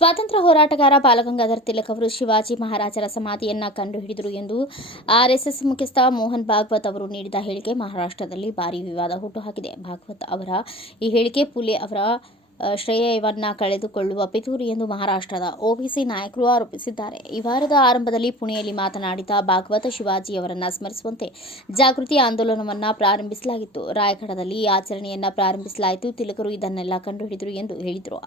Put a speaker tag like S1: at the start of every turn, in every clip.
S1: ಸ್ವಾತಂತ್ರ್ಯ ಹೋರಾಟಗಾರ ಬಾಲಗಂಗಾಧರ ತಿಲಕ್ ಅವರು ಶಿವಾಜಿ ಮಹಾರಾಜರ ಸಮಾಧಿಯನ್ನ ಕಂಡುಹಿಡಿದರು ಎಂದು ಆರ್ಎಸ್ಎಸ್ ಮುಖ್ಯಸ್ಥ ಮೋಹನ್ ಭಾಗವತ್ ಅವರು ನೀಡಿದ ಹೇಳಿಕೆ ಮಹಾರಾಷ್ಟ್ರದಲ್ಲಿ ಭಾರೀ ವಿವಾದ ಹುಟ್ಟುಹಾಕಿದೆ ಭಾಗವತ್ ಅವರ ಈ ಹೇಳಿಕೆ ಪುಲೆ ಅವರ ಶ್ರೇಯವನ್ನ ಕಳೆದುಕೊಳ್ಳುವ ಪಿತೂರಿ ಎಂದು ಮಹಾರಾಷ್ಟ್ರದ ಒಬಿಸಿ ನಾಯಕರು ಆರೋಪಿಸಿದ್ದಾರೆ. ಈ ವಾರದ ಆರಂಭದಲ್ಲಿ ಪುಣೆಯಲ್ಲಿ ಮಾತನಾಡಿದ ಭಾಗವತ ಶಿವಾಜಿಯವರನ್ನ ಸ್ಮರಿಸುವಂತೆ ಜಾಗೃತಿ ಆಂದೋಲನವನ್ನ ಪ್ರಾರಂಭಿಸಲಾಗಿತ್ತು. ರಾಯಗಢದಲ್ಲಿ ಆಚರಣೆಯನ್ನು ಪ್ರಾರಂಭಿಸಲಾಯಿತು. ತಿಲಕರು ಇದನ್ನೆಲ್ಲ ಕಂಡುಹಿಡಿದರು ಎಂದು ಹೇಳಿದರು.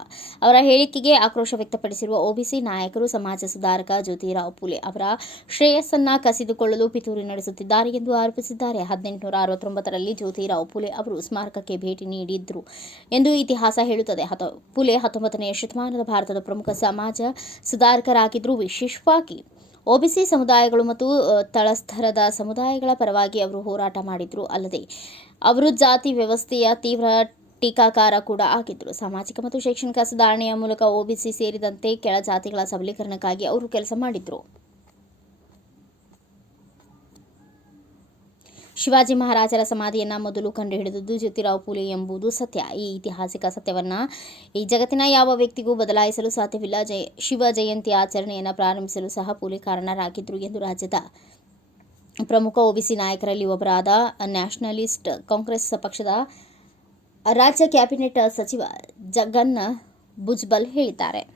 S1: ಅವರ ಹೇಳಿಕೆಗೆ ಆಕ್ರೋಶ ವ್ಯಕ್ತಪಡಿಸಿರುವ ಒಬಿಸಿ ನಾಯಕರು ಸಮಾಜ ಸುಧಾರಕ ಜ್ಯೋತಿರಾವ್ ಪುಲೆ ಅವರ ಶ್ರೇಯಸ್ಸನ್ನ ಕಸಿದುಕೊಳ್ಳಲು ಪಿತೂರಿ ನಡೆಸುತ್ತಿದ್ದಾರೆ ಎಂದು ಆರೋಪಿಸಿದ್ದಾರೆ. ಹದಿನೆಂಟುನೂರ ಅರವತ್ತೊಂಬತ್ತರಲ್ಲಿ ಜ್ಯೋತಿರಾವ್ ಪುಲೆ ಅವರು ಸ್ಮಾರಕಕ್ಕೆ ಭೇಟಿ ನೀಡಿದ್ದರು ಎಂದು ಇತಿಹಾಸ ಹೇಳುತ್ತದೆ. ಹತ ಪುಲೆ ಹತ್ತೊಂಬತ್ತನೆಯ ಶತಮಾನದ ಭಾರತದ ಪ್ರಮುಖ ಸಮಾಜ ಸುಧಾರಕರಾಗಿದ್ದರು ವಿಶೇಷವಾಗಿ ಒಬಿಸಿ ಸಮುದಾಯಗಳು ಮತ್ತು ತಳಸ್ಥರದ ಸಮುದಾಯಗಳ ಪರವಾಗಿ ಅವರು ಹೋರಾಟ ಮಾಡಿದ್ರು. ಅಲ್ಲದೆ, ಅವರು ಜಾತಿ ವ್ಯವಸ್ಥೆಯ ತೀವ್ರ ಟೀಕಾಕಾರ ಕೂಡ ಆಗಿದ್ದರು ಸಾಮಾಜಿಕ ಮತ್ತು ಶೈಕ್ಷಣಿಕ ಸುಧಾರಣೆಯ ಮೂಲಕ ಒಬಿಸಿ ಸೇರಿದಂತೆ ಕೆಳ ಜಾತಿಗಳ ಸಬಲೀಕರಣಕ್ಕಾಗಿ ಅವರು ಕೆಲಸ ಮಾಡಿದ್ರು. ಶಿವಾಜಿ ಮಹಾರಾಜರ ಸಮಾಧಿಯನ್ನು ಮೊದಲು ಕಂಡುಹಿಡಿದದ್ದು ಜ್ಯೋತಿರಾವ್ ಪುಲೆ ಎಂಬುದು ಸತ್ಯ. ಈ ಐತಿಹಾಸಿಕ ಸತ್ಯವನ್ನು ಈ ಜಗತ್ತಿನ ಯಾವ ವ್ಯಕ್ತಿಗೂ ಬದಲಾಯಿಸಲು ಸಾಧ್ಯವಿಲ್ಲ. ಜಯ, ಶಿವ ಜಯಂತಿ ಆಚರಣೆಯನ್ನು ಪ್ರಾರಂಭಿಸಲು ಸಹ ಪುಲೆ ಕಾರಣರಾಗಿದ್ದರು ಎಂದು ರಾಜ್ಯದ ಪ್ರಮುಖ ಒಬಿಸಿ ನಾಯಕರಲ್ಲಿ ಒಬ್ಬರಾದ ನ್ಯಾಷನಲಿಸ್ಟ್ ಕಾಂಗ್ರೆಸ್ ಪಕ್ಷದ ರಾಜ್ಯ ಕ್ಯಾಬಿನೆಟ್ ಸಚಿವ ಜಗನ್ ಭುಜ್ಬಲ್ ಹೇಳಿದ್ದಾರೆ.